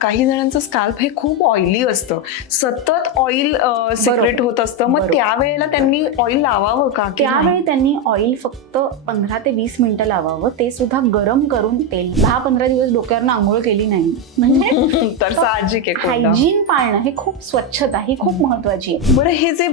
काही जणांचं स्काल्प हे खूप ऑइली असतं. सतत ऑइल सिक्रेट होत असतं. मग. त्यावेळेला त्यांनी ऑइल लावावं का? त्यावेळी त्यांनी ऑइल फक्त पंधरा ते वीस मिनिटं लावावं. ते सुद्धा गरम करून तेल. दहा पंधरा दिवस डोक्यावरनं आंघोळ केली नाही. म्हणजे तर साहजिक आहे. हायजीन पाळणं हे खूप स्वच्छता ही खूप महत्वाची आहे. बरं हे जे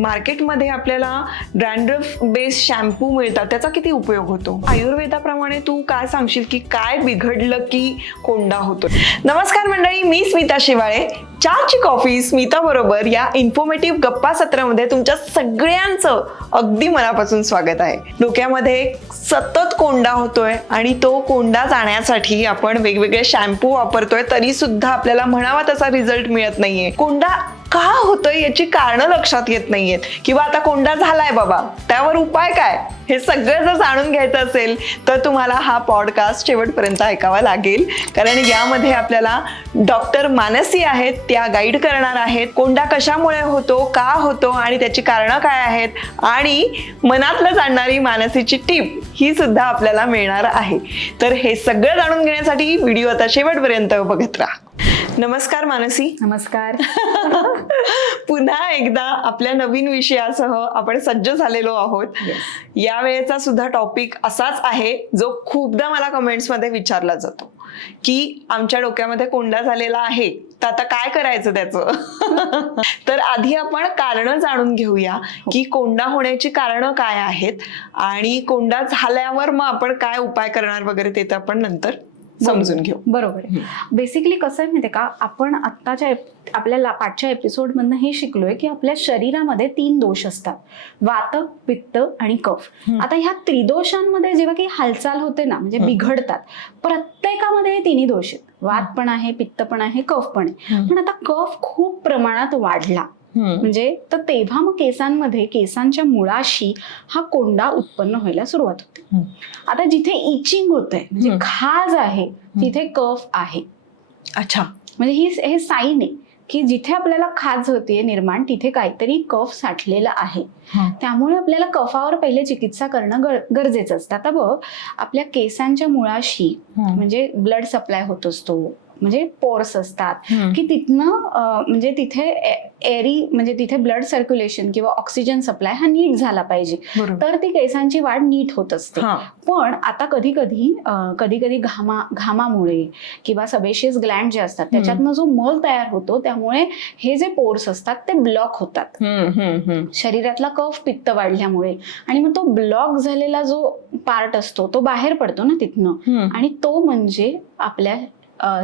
मार्केटमध्ये आपल्याला ड्रँड्रफ बेस्ड शॅम्पू मिळतात त्याचा किती उपयोग होतो? आयुर्वेदाप्रमाणे तू काय सांगशील की काय बिघडलं की कोंडा होतो नमस्कार! मंडळी मी स्मिता शिवाळे. चहाची कॉफी स्मिता बरोबर या इन्फॉर्मेटिव्ह गप्पा सत्रामध्ये तुमच्या सगळ्यांचं अगदी मनापासून स्वागत आहे. डोक्यामध्ये सतत कोंडा होतोय आणि तो कोंडा जाण्यासाठी आपण वेगवेगळे शॅम्पू वापरतोय तरी सुद्धा आपल्याला म्हणावा तसा रिझल्ट मिळत नाहीये. कोंडा का होतं याची कारणं लक्षात येत नाहीयेत? किंवा आता कोंडा झालाय बाबा त्यावर उपाय काय? हे सगळं जर जाणून घ्यायचं असेल तर तुम्हाला हा पॉडकास्ट शेवटपर्यंत ऐकावा लागेल. कारण यामध्ये आपल्याला डॉक्टर मानसी आहेत त्या गाईड करणार आहेत. कोंडा कशामुळे होतो का होतो आणि त्याची कारणं काय आहेत? आणि मनातलं जाणणारी मानसीची टीप ही सुद्धा आपल्याला मिळणार आहे. तर हे सगळं जाणून घेण्यासाठी व्हिडिओ आता शेवटपर्यंत बघत राहा. नमस्कार मानसी. नमस्कार. पुन्हा एकदा आपल्या नवीन विषयासह आपण सज्ज झालेलो आहोत. या वेळेचा सुद्धा टॉपिक असाच आहे जो खूपदा मला कमेंट्समध्ये विचारला जातो की आमच्या डोक्यामध्ये कोंडा झालेला आहे तर आता काय करायचं त्याचं? तर आधी आपण कारण जाणून घेऊया की कोंडा होण्याची कारणं काय आहेत आणि कोंडा झाल्यावर मग आपण काय उपाय करणार वगैरे ते तर आपण नंतर समजून घेऊ. बरोबर बेसिकली कसं आहे माहितीये का? आपण आत्ताच्या आपल्या पाठच्या एपिसोडमधनं हे शिकलोय की आपल्या शरीरामध्ये तीन दोष असतात. वात पित्त आणि कफ. आता ह्या त्रिदोषांमध्ये जेव्हा काही हालचाल होते ना म्हणजे. बिघडतात प्रत्येकामध्ये हे तिन्ही दोष आहेत. वात पण आहे पित्त पण आहे कफ पण आहे. पण आता कफ खूप प्रमाणात वाढला. म्हणजे तर तेव्हा मग केसांमध्ये केसांच्या मुळाशी हा कोंडा उत्पन्न व्हायला सुरुवात होते. आता जिथे इचिंग होतंय म्हणजे हम्म. खाज आहे तिथे कफ आहे. अच्छा. म्हणजे ही हे साईन आहे की जिथे आपल्याला खाज होतीये निर्माण तिथे काहीतरी कफ साठलेला आहे. त्यामुळे आपल्याला कफावर पहिले चिकित्सा करणं गर- गरजेचं असतं. आता बघ आपल्या केसांच्या मुळाशी म्हणजे ब्लड सप्लाय होत असतो म्हणजे पोर्स असतात. की तिथनं म्हणजे तिथे एरी म्हणजे तिथे ब्लड सर्क्युलेशन किंवा ऑक्सिजन सप्लाय हा नीट झाला पाहिजे. तर ती केसांची वाढ नीट होत असते. पण आता कधी कधी कधी कधी घामा घामामुळे किंवा सबेशियस ग्लँड जे असतात त्याच्यातनं जो मल तयार होतो त्यामुळे हे जे पोर्स असतात ते ब्लॉक होतात. शरीरातला कफ पित्त वाढल्यामुळे. आणि मग तो ब्लॉक झालेला जो पार्ट असतो तो बाहेर पडतो ना तिथनं. आणि तो म्हणजे आपल्या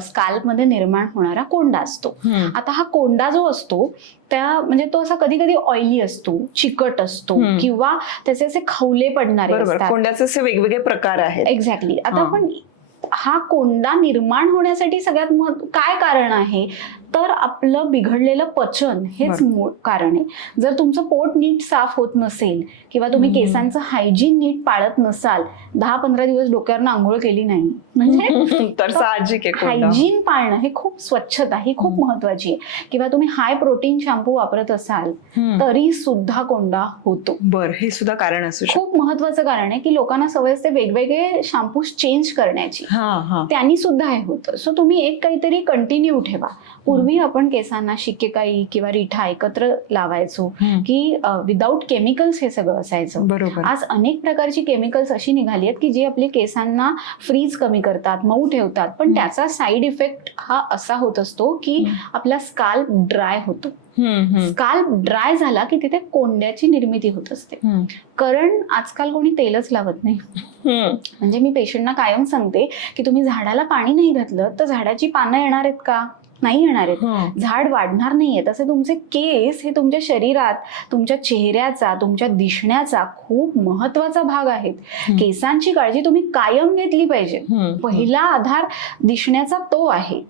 स्काल्पमध्ये निर्माण होणारा कोंडा असतो. आता हा कोंडा जो असतो त्या म्हणजे तो असा कधी कधी ऑइली असतो चिकट असतो. किंवा त्याचे असे खवले पडणारे कोंड्याचे असे वेगवेगळे प्रकार आहेत एक्झॅक्टली आता हा. आपण हा कोंडा निर्माण होण्यासाठी सगळ्यात मग काय कारण आहे तर आपलं बिघडलेलं पचन हेच. मूळ कारण आहे. जर तुमचं पोट नीट साफ होत नसेल किंवा तुम्ही. केसांचं हायजीन नीट पाळत नसाल दहा पंधरा दिवस डोक्यावरनं आंघोळ केली नाही म्हणजे तर साहजिक हायजीन पाळणं हे खूप स्वच्छता ही खूप. महत्वाची आहे. किंवा तुम्ही हाय प्रोटीन शॅम्पू वापरत असाल. तरी सुद्धा कोंडा होतो. बर हे सुद्धा कारण असू खूप महत्वाचं कारण आहे की लोकांना सवय असते वेगवेगळे शॅम्पूज चेंज करण्याची. त्यांनी सुद्धा हे होतं. सो तुम्ही एक काहीतरी कंटिन्यू ठेवा. पूर्वी आपण केसांना शिकेकाई किंवा रिठा एकत्र लावायचो. की विदाऊट केमिकल्स हे सगळं असायचं बरोबर आज अनेक प्रकारची केमिकल्स अशी निघाली आहेत की जी आपली केसांना फ्रीज कमी करतात मऊ ठेवतात पण. त्याचा साईड इफेक्ट हा असा होत असतो की. आपला स्काल्प ड्राय होतो. स्काल्प ड्राय झाला की तिथे कोंड्याची निर्मिती होत असते. कारण आजकाल कोणी तेलच लावत नाही. म्हणजे मी पेशंटना कायम सांगते की तुम्ही झाडाला पाणी नाही घातलं तर झाडाची पानं येणार आहेत का नाही येणार आहेत. झाड वाढणार नाहीये. तसे तुमचे केस हे तुमच्या शरीरात तुमच्या चेहऱ्याचा तुमच्या दिसण्याचा खूप महत्त्वाचा भाग आहेत. केसांची काळजी तुम्ही कायम घेतली पाहिजे. पहिला आधार दिसण्याचा तो आहे.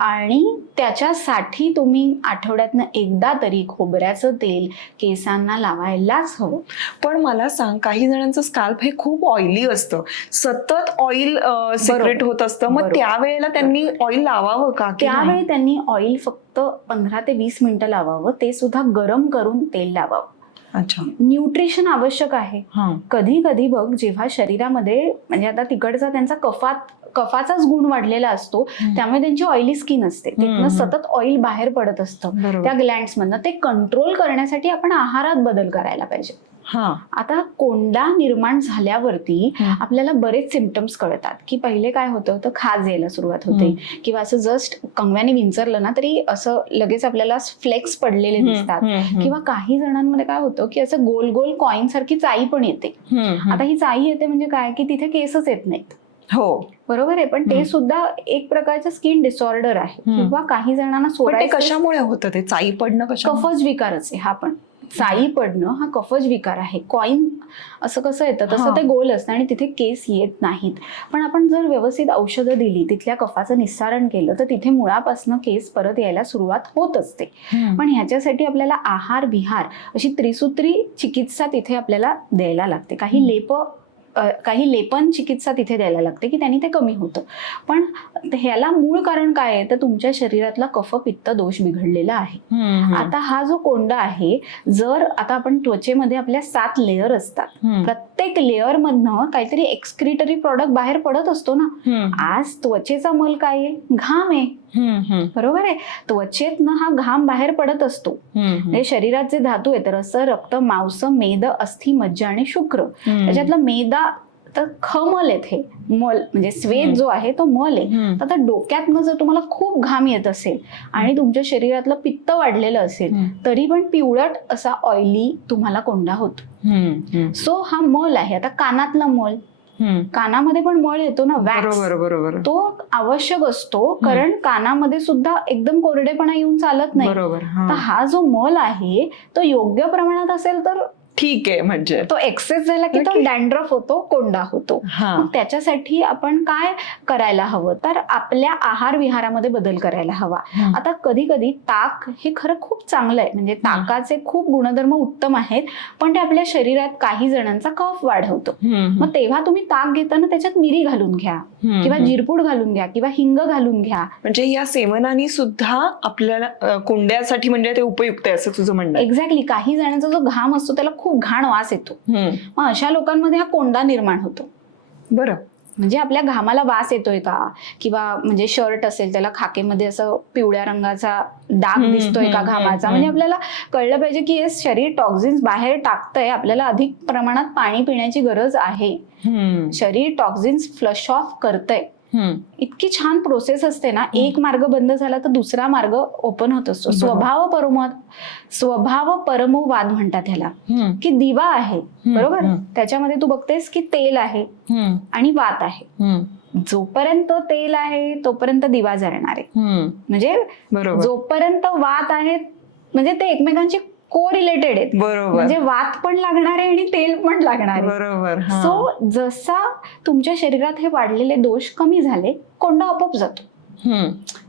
आणि त्याच्यासाठी तुम्ही आठवड्यातनं एकदा तरी खोबऱ्याचं तेल केसांना लावायलाच हवं. पण मला सांग काही जणांचं स्काल्प हे खूप ऑइली असतं. सतत ऑइल सिक्रेट होत असतं. मग. त्यावेळेला त्यांनी ऑइल लावावं का की त्यांनी ऑइल फक्त पंधरा ते वीस मिनिटं लावावं. ते सुद्धा गरम करून तेल लावावं. अच्छा. न्यूट्रिशन आवश्यक आहे. हा. कधी कधी बघ जेव्हा शरीरामध्ये म्हणजे आता तिकडचा त्यांचा कफात कफाचाच गुण वाढलेला असतो त्यामुळे त्यांची ऑइली स्किन असते. तिथनं. सतत ऑइल बाहेर पडत असतं. त्या ग्लँड्स मधनं. ते कंट्रोल करण्यासाठी आपण आहारात बदल करायला पाहिजे. आता कोंडा निर्माण झाल्यावरती. आपल्याला बरेच सिमटम्स कळतात. की पहिले काय होतं तर खाज यायला सुरुवात होते. किंवा असं जस्ट कंगव्याने विंचरलं ना तरी असं लगेच आपल्याला फ्लेक्स पडलेले दिसतात. किंवा काही जणांमध्ये काय होतं की असं गोल गोल कॉईन सारखी चाई पण येते. आता ही चाई येते म्हणजे काय की तिथे केसच येत नाहीत. हो. बरोबर आहे? पण ते. सुद्धा एक प्रकारचं स्किन डिसऑर्डर आहे. किंवा काही जणांना सोडायचं कशामुळे होतं ते? चाई पडणं कफज विकारच आहे हा पण. चाई पडणं हा कफज विकार आहे. कॉईन असं कसं येतं. तसं ते गोल असतं आणि तिथे केस येत नाहीत. पण आपण जर व्यवस्थित औषधं दिली तिथल्या कफाचं निस्सारण केलं तर तिथे मुळापासनं केस परत यायला सुरुवात होत असते. पण ह्याच्यासाठी आपल्याला आहार विहार अशी त्रिसूत्री चिकित्सा तिथे आपल्याला द्यायला लागते. काही. लेप काही लेपन चिकित्सा तिथे द्यायला लागते की त्यांनी ते कमी होतं. पण ह्याला मूळ कारण काय आहे? तर तुमच्या शरीरातला कफ पित्त दोष बिघडलेला आहे. आता हा जो कोंडा आहे जर आता आपण त्वचेमध्ये आपल्या सात लेअर असतात. प्रत्येक लेअर मधनं काहीतरी एक्सक्रिटरी प्रॉडक्ट बाहेर पडत असतो ना आज त्वचेचा मल काय आहे? घाम आहे. बरोबर आहे? त्वचेतनं हा घाम बाहेर पडत असतो. म्हणजे शरीरात जे धातू आहेत रस रक्त मांस मेद अस्थि मज्जा आणि शुक्र. त्याच्यातला मेदा तर खमल आहेत हे मल म्हणजे स्वेद. जो आहे तो मल आहे. आता डोक्यातनं जर तुम्हाला खूप घाम येत असेल आणि तुमच्या शरीरातलं पित्त वाढलेलं असेल तरी पण पिवळट असा ऑइली तुम्हाला कोंडा होतो. सो हा मल आहे. आता कानातला मल. कानामध्ये पण मळ येतो ना वॅक्स बरोबर तो आवश्यक असतो कारण कानामध्ये सुद्धा एकदम कोरडेपणा येऊन चालत नाही. तर. हा जो मल आहे तो योग्य प्रमाणात असेल तर ठीक आहे म्हणजे तो एक्सेस झाला की तो. डॅन्ड्रफ होतो कोंडा होतो मग त्याच्यासाठी आपण काय करायला हवं तर आपल्या आहार विहारामध्ये बदल करायला हवा. आता कधी कधी ताक हे खरं खूप चांगलं आहे म्हणजे ताकाचे खूप गुणधर्म उत्तम आहेत पण ते आपल्या शरीरात काही जणांचा कफ वाढवतो. मग तेव्हा तुम्ही ताक घेताना त्याच्यात मिरी घालून घ्या. किंवा जिरपूड घालून घ्या किंवा हिंग घालून घ्या म्हणजे या सेवनाने सुद्धा आपल्याला कोंड्यासाठी म्हणजे ते उपयुक्त आहे असं तुझं म्हणणं. एक्झॅक्टली काही जणांचा जो घाम असतो त्याला खूप घाण वास येतो. मग अशा लोकांमध्ये हा कोंडा निर्माण होतो बरं म्हणजे आपल्या घामाला वास येतोय का किंवा म्हणजे शर्ट असेल त्याला खाकेमध्ये असं पिवळ्या रंगाचा डाग दिसतोय का घामाचा म्हणजे. आपल्याला कळलं पाहिजे की हे शरीर टॉक्झिन्स बाहेर टाकतंय आपल्याला अधिक प्रमाणात पाणी पिण्याची गरज आहे. शरीर टॉक्झिन्स फ्लश ऑफ करतंय. इतकी छान प्रोसेस असते ना एक मार्ग बंद झाला तर दुसरा मार्ग ओपन होत असतो. स्वभाव परम स्वभाव परमोवाद म्हणतात ह्याला. की दिवा आहे बरोबर. त्याच्यामध्ये तू बघतेस की तेल आहे. आणि वात आहे. जोपर्यंत तेल आहे तोपर्यंत दिवा जळणार आहे. म्हणजे बरोबर जोपर्यंत वात आहे म्हणजे ते एकमेकांशी को रिलेटेड आहेत बरोबर म्हणजे वात पण लागणार आहे आणि तेल पण लागणार आहे बरोबर. सो जसा तुमच्या शरीरात हे वाढलेले दोष कमी झाले कोंडा आपोआप जातो.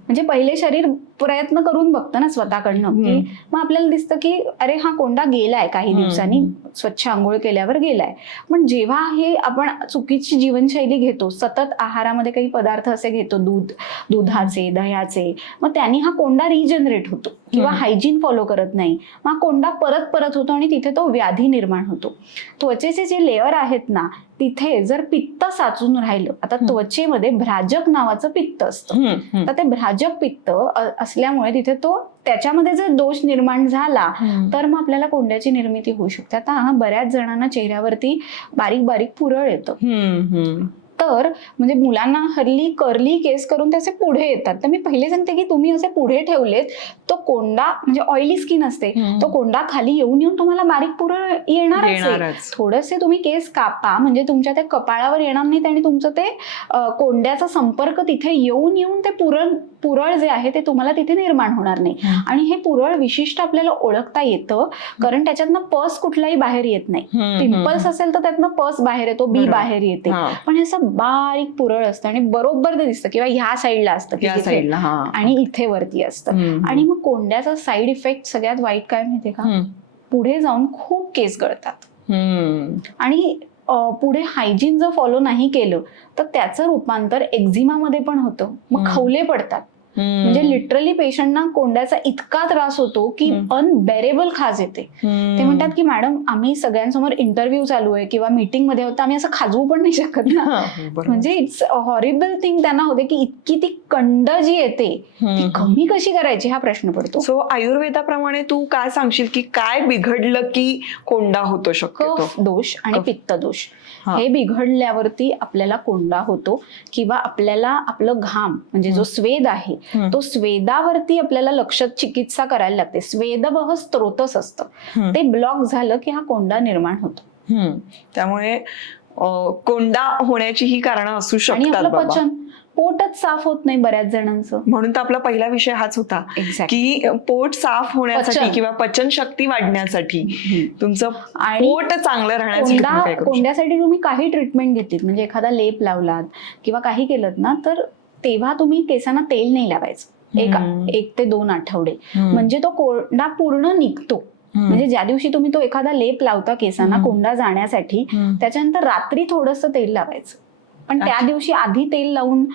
म्हणजे पहिले शरीर प्रयत्न करून बघतं ना स्वतःकडनं की. मग आपल्याला दिसतं की अरे हा कोंडा गेलाय काही. दिवसांनी स्वच्छ आंघोळ केल्यावर गेलाय पण जेव्हा हे आपण चुकीची जीवनशैली घेतो सतत आहारामध्ये काही पदार्थ असे घेतो दूध दुधाचे दह्याचे मग त्यांनी हा कोंडा रिजनरेट होतो किंवा. हायजीन फॉलो करत नाही मग कोंडा परत परत होतो आणि तिथे तो व्याधी निर्माण होतो त्वचेचे जे लेअर आहेत ना तिथे जर पित्त साचून राहिलं आता. त्वचेमध्ये भ्राजक नावाचं पित्त असतं. तर ते भ्राजक पित्त अ- असल्यामुळे तिथे तो त्याच्यामध्ये जर दोष निर्माण झाला. तर मग आपल्याला कोंड्याची निर्मिती होऊ शकते आता बऱ्याच जणांना चेहऱ्यावरती बारीक बारीक पुरळ येतं. तर म्हणजे मुलांना हल्ली कर्ली केस करून त्याचे पुढे येतात तर मी पहिले सांगते की तुम्ही असे पुढे ठेवलेत तो कोंडा म्हणजे ऑइली स्किन असते. तो कोंडा खाली येऊन येऊन तुम्हाला बारीक पुरळ. येणारच थोडेसे तुम्ही केस कापा म्हणजे तुमच्या त्या कपाळावर येणार नाहीत आणि तुमचं ते कोंड्याचा संपर्क तिथे येऊन येऊन ते पुरळ पुरळ जे आहे ते तुम्हाला तिथे निर्माण होणार नाही. आणि हे पुरळ विशिष्ट आपल्याला ओळखता येतं कारण त्याच्यातनं पस कुठलाही बाहेर येत नाही. पिंपल्स असेल तर त्यातनं पस बाहेर येतो बी. बाहेर येते. पण हे असं बारीक पुरळ असतं आणि बरोबर ते दिसतं किंवा ह्या साईडला असतं. साईडला आणि इथे वरती असतं. आणि मग कोंड्याचा साईड इफेक्ट सगळ्यात वाईट काय माहितीये का. पुढे जाऊन खूप केस गळतात. आणि पुढे हायजीन जर फॉलो नाही केलं तर त्याचं रूपांतर एक्झिमामध्ये पण होतं मग. खवले पडतात म्हणजे लिटरली पेशंटना कोंड्याचा इतका त्रास होतो की. अनबेरेबल खाज येते. ते म्हणतात की मॅडम आम्ही सगळ्यांसमोर इंटरव्ह्यू चालू आहे किंवा मीटिंगमध्ये होतं आम्ही असं खाजवू पण नाही शकत ना. म्हणजे इट्स हॉरिबल थिंग त्यांना होते की इतकी ती कंड जी येते ती कमी कशी करायची हा प्रश्न पडतो. सो आयुर्वेदाप्रमाणे तू काय सांगशील की काय बिघडलं की कोंडा होतो शक्यतो? कफ दोष आणि. पित्त दोष. हा. बिघडल्यावरती आपल्याला कोंडा होतो किंवा आपल्याला आपलं घाम म्हणजे जो स्वेद आहे. तो स्वेदावरती आपल्याला लक्ष चिकित्सा करायला लागते स्वेदबह स्त्रोतच असतं. ते ब्लॉक झालं की हा कोंडा निर्माण होतो. त्यामुळे कोंडा होण्याची ही कारणं असू शकतात पचन पोटच साफ होत नाही बऱ्याच जणांचं म्हणून तर आपला पहिला विषय हाच होता की पोट साफ होण्यासाठी. किंवा पचन शक्ती वाढण्यासाठी तुमचं आणि पोट चांगलं राहण्यासाठी? कोंड्यासाठी तुम्ही काही ट्रीटमेंट घेतलीत म्हणजे एखादा लेप लावलात किंवा काही केलं ना तर तेव्हा तुम्ही केसांना तेल नाही लावायचं एक. एक ते दोन आठवडे. म्हणजे तो कोंडा पूर्ण निघतो. म्हणजे ज्या दिवशी तुम्ही तो एखादा लेप लावता केसांना. कोंडा जाण्यासाठी. त्याच्यानंतर रात्री थोडस तेल लावायचं पण त्या. दिवशी आधी तेल लावून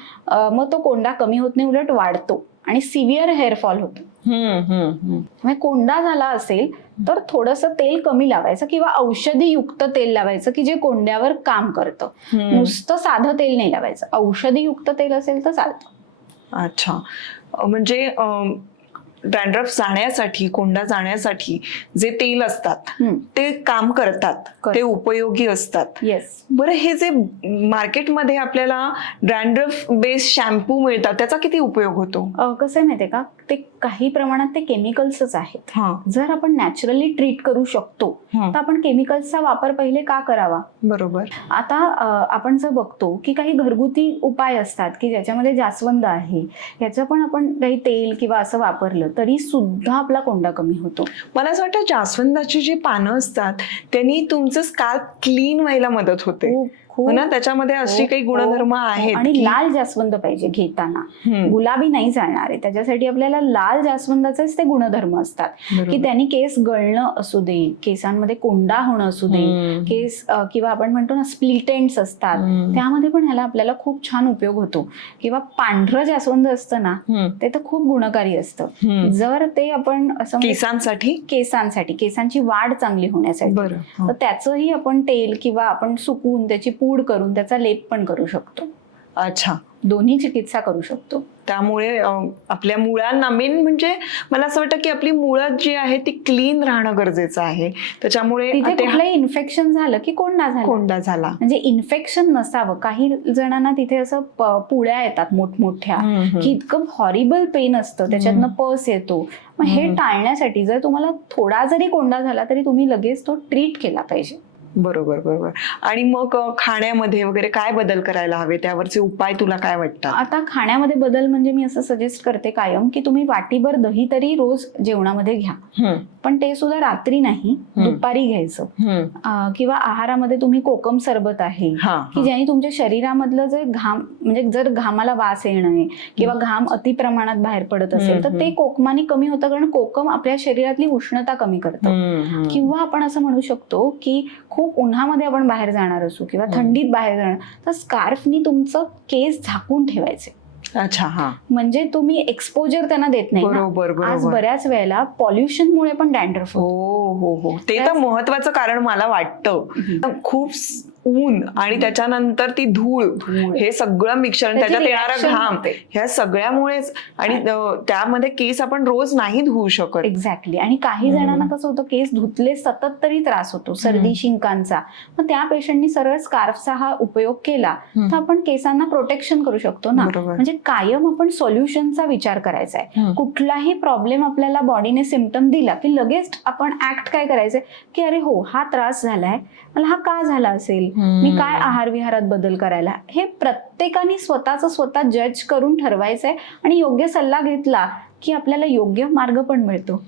मग तो कोंडा कमी होत नाही उलट वाढतो आणि सिव्हिअर हेअरफॉल होतो. म्हणजे कोंडा झाला असेल तर थोडंसं तेल कमी लावायचं किंवा औषधी युक्त तेल लावायचं की जे कोंड्यावर काम करतं. नुसतं साधं तेल नाही लावायचं औषधी युक्त तेल असेल तर चालतं अच्छा म्हणजे डॅन्ड्रफ जाण्यासाठी कोंडा जाण्यासाठी जे तेल असतात. ते काम करतात कर- ते उपयोगी असतात. येस बरं हे जे मार्केटमध्ये आपल्याला डॅन्ड्रफ बेस्ड शॅम्पू मिळतात त्याचा किती उपयोग होतो? कसं आहे माहितीये का? ते काही प्रमाणात ते केमिकल्सच आहेत. हा. जर आपण नॅचरली ट्रीट करू शकतो तर आपण केमिकल्सचा वापर पहिले का करावा? बरोबर. आता आपण जर बघतो की काही घरगुती उपाय असतात की ज्याच्यामध्ये जास्वंद आहे याचं पण आपण काही तेल किंवा असं वापरलं तरी सुद्धा आपला कोंडा कमी होतो. मला असं वाटतं जास्वंदाची जी पानं असतात त्यांनी तुमचं स्काल्प क्लीन व्हायला मदत होते. हो ना त्याच्यामध्ये अशी हो, काही हो, गुणधर्म हो. आहेत आणि लाल जास्वंद पाहिजे घेताना गुलाबी नाही चालणार आहे त्याच्यासाठी आपल्याला लाल जास्वंदाचेच ते गुणधर्म असतात. की त्यांनी केस गळणं असू दे केसांमध्ये कोंडा होणं असू दे. केस किंवा आपण म्हणतो ना स्प्लिट एंड्स असतात. त्यामध्ये पण ह्याला आपल्याला खूप छान उपयोग होतो किंवा पांढरं जास्वंद असतं ना ते तर खूप गुणकारी असतं. जर ते आपण असं म्हणजे केसांसाठी केसांसाठी केसांची वाढ चांगली होण्यासाठी हा. तर त्याचंही आपण तेल किंवा आपण सुकवून त्याची पूड करून त्याचा लेप पण करू शकतो. अच्छा. दोन्ही चिकित्सा करू शकतो. त्यामुळे आपल्या मुळांना मेन म्हणजे मला असं वाटतं की आपली मुळं जी आहे ती क्लीन राहणं गरजेचं आहे. त्याच्यामुळे कुठलंही इन्फेक्शन झालं की कोंडा झाला. कोंडा झाला. म्हणजे इन्फेक्शन नसावं. काही जणांना तिथे असं पुळ्या येतात मोठमोठ्या. की इतकं हॉरिबल पेन असतं. त्याच्यातनं. पस येतो. मग हे. टाळण्यासाठी जर तुम्हाला थोडा जरी कोंडा झाला तरी तुम्ही लगेच तो ट्रीट केला पाहिजे. बरोबर बरोबर. आणि मग खाण्यामध्ये वगैरे काय बदल करायला हवे? त्यावरचे उपाय तुला काय वाटतात? आता खाण्यामध्ये बदल म्हणजे मी असं सजेस्ट करते कायम की तुम्ही वाटीभर दही तरी रोज जेवणामध्ये घ्या. पण ते सुद्धा रात्री नाही. दुपारी घ्यायचं किंवा आहारामध्ये तुम्ही कोकम सरबत आहे की. ज्याने तुमच्या शरीरामधलं जे घाम म्हणजे जर घामाला वास येणं आहे किंवा घाम अति प्रमाणात बाहेर पडत असेल तर ते. कोकमाने कमी होतं कारण कोकम आपल्या शरीरातली उष्णता कमी करतं. किंवा आपण असं म्हणू शकतो की खूप उन्हामध्ये आपण बाहेर जाणार असू किंवा. थंडीत बाहेर जाणार तर स्कार्फनी तुमचं केस झाकून ठेवायचे अच्छा हा. म्हणजे तुम्ही एक्सपोजर त्यांना देत नाही. बरोबर आज बऱ्याच वेळेला पॉल्युशनमुळे पण डॅन्ड्रफ हो हो हो. ते तर महत्वाचं कारण मला वाटतं. खूप ऊन आणि त्याच्यानंतर ती धूळ. हे सगळं मिक्सर त्याची त्याच्यात येणारा घाम. ह्या सगळ्यामुळेच आणि त्यामध्ये केस आपण रोज नाही धुवू शकत एक्झॅक्टली आणि काही. जणांना कसं होतं केस धुतले सतत तरी त्रास होतो सर्दी. शिंकांचा मग त्या पेशंटनी सरळ स्कार्फचा हा उपयोग केला. तर आपण केसांना प्रोटेक्शन करू शकतो ना म्हणजे कायम आपण सोल्युशनचा विचार करायचा आहे. कुठलाही प्रॉब्लेम आपल्याला बॉडीने सिमटम दिला की लगेच आपण ऍक्ट काय करायचंय की अरे हो हा त्रास झालाय मला हा का झाला असेल मी काय आहार विहारात बदल करायला? हे प्रत्येकाने स्वतःच स्वतः जज करून ठरवायचंय आणि योग्य सल्ला घेतला की आपल्याला योग्य मार्ग पण मिळतो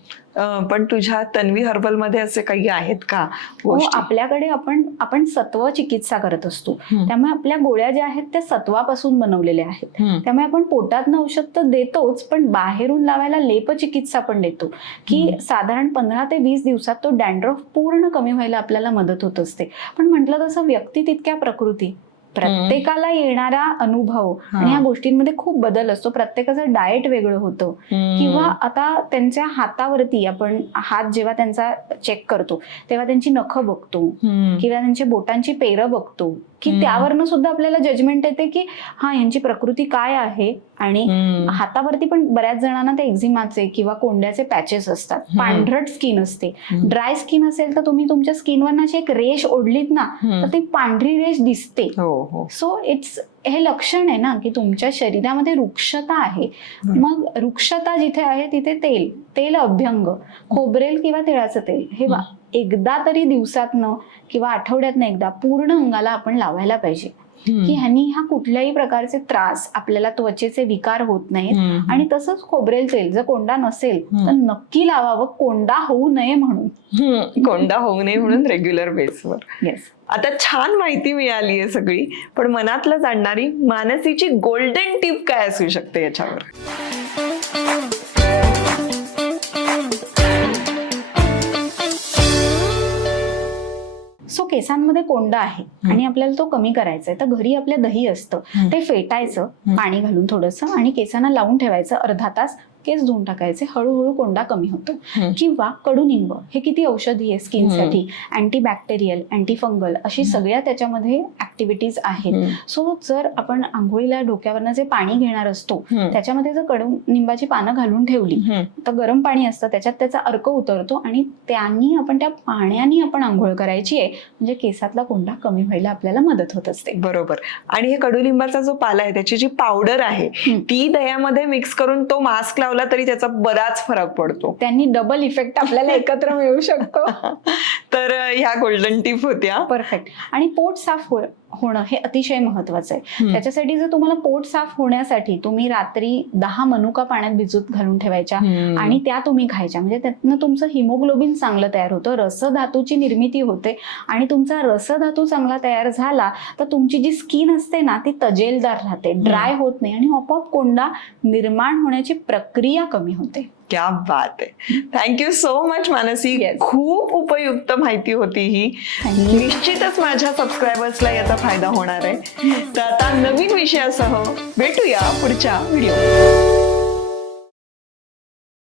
पण तुझ्या तन्वी हर्बलमध्ये असे काही आहेत का हो? आपल्याकडे आपण आपण सत्व चिकित्सा करत असतो. त्यामुळे आपल्या गोळ्या ज्या आहेत त्या सत्वापासून बनवलेल्या आहेत. त्यामुळे आपण पोटात औषध तर देतोच पण बाहेरून लावायला लेप चिकित्सा पण देतो की. साधारण पंधरा ते वीस दिवसात तो डॅन्ड्रफ पूर्ण कमी व्हायला आपल्याला मदत होत असते पण म्हटलं तसं व्यक्ती तितक्या प्रकृती प्रत्येकाला येणारा अनुभव आणि ह्या गोष्टींमध्ये खूप बदल असतो. प्रत्येकाचं डाएट वेगळं होतं. किंवा आता त्यांच्या हातावरती आपण हात जेव्हा त्यांचा चेक करतो तेव्हा त्यांची नखं बघतो किंवा त्यांची बोटांची पेरं बघतो. की. त्यावरनं सुद्धा आपल्याला जजमेंट येते की हा यांची प्रकृती काय आहे? आणि हातावरती पण बऱ्याच जणांना ते एक्झिमाचे किंवा कोंड्याचे पॅचेस असतात. पांढरट स्किन असते. ड्राय स्किन असेल तर तुम्ही तुमच्या स्किनवर अशी एक रेष ओढलीत ना तर ती पांढरी रेष दिसते. हो हो. सो इट्स हे लक्षण आहे ना की तुमच्या शरीरामध्ये वृक्षता आहे. मग वृक्षता जिथे आहे तिथे तेल. तेल अभ्यंग. खोबरेल किंवा तिळाचं तेल. हे एकदा तरी दिवसातनं किंवा आठवड्यातनं एकदा पूर्ण अंगाला आपण लावायला पाहिजे. की ह्यानी हा कुठल्याही प्रकारचे त्रास आपल्याला त्वचेचे विकार होत नाहीत आणि तसंच खोबरेल तेल जर कोंडा नसेल. तर नक्की लावावं. कोंडा होऊ नये म्हणून. कोंडा होऊ नये म्हणून रेग्युलर बेसवर येस आता छान माहिती मिळाली आहे सगळी पण मनातलं जाणणारी मानसीची गोल्डन टीप काय असू शकते याच्यावर? सो केसांमध्ये कोंडा आहे आणि आपल्याला तो कमी करायचा आहे. तर घरी आपल्या दही असतं. ते फेटायचं. पाणी घालून थोडंसं आणि केसांना लावून ठेवायचं. अर्धा तास केस धुवून टाकायचे. हळूहळू कोंडा कमी होतो. किंवा कडुनिंब. हे किती औषधी आहे स्किनसाठी? अँटी बॅक्टेरियल अँटी फंगल अशी सगळ्या त्याच्यामध्ये ऍक्टिव्हिटीज आहेत. सो जर आपण आंघोळीला डोक्यावरनं जे पाणी घेणार असतो. त्याच्यामध्ये जर कडुनिंबाची पानं घालून ठेवली. तर गरम पाणी असतं. त्याच्यात त्याचा अर्क उतरतो आणि त्यांनी आपण त्या पाण्याने आपण आंघोळ करायची आहे. म्हणजे केसातला कोंडा कमी व्हायला आपल्याला मदत होत असते. बरोबर. आणि हे कडुलिंबाचा जो पाला आहे त्याची जी पावडर आहे. ती दह्यामध्ये मिक्स करून तो मास्क लावला तरी त्याचा बराच फरक पडतो. त्यांनी डबल इफेक्ट आपल्याला एकत्र मिळू शकतो. तर ह्या गोल्डन टीप होत्या. परफेक्ट आणि पोट साफ हो- होणं हे अतिशय महत्वाचं आहे. त्याच्यासाठी जर तुम्हाला पोट साफ होण्यासाठी तुम्ही रात्री दहा मनुका पाण्यात भिजत घालून ठेवायच्या. आणि त्या तुम्ही खायच्या म्हणजे त्यातनं तुमचं हिमोग्लोबिन चांगलं तयार होतं रसधातूची निर्मिती होते आणि तुमचा रसधातू चांगला तयार झाला तर तुमची जी स्किन असते ना ती तजेलदार राहते ड्राय होत नाही आणि आपोआप कोंडा निर्माण होण्याची प्रक्रिया कमी होते क्या बात आहे थँक्यू सो मच मानसी. खूप उपयुक्त माहिती होती ही. निश्चितच माझ्या सबस्क्रायबर्सला याचा फायदा होणार आहे. तर आता नवीन विषयासह भेटूया पुढच्या व्हिडिओ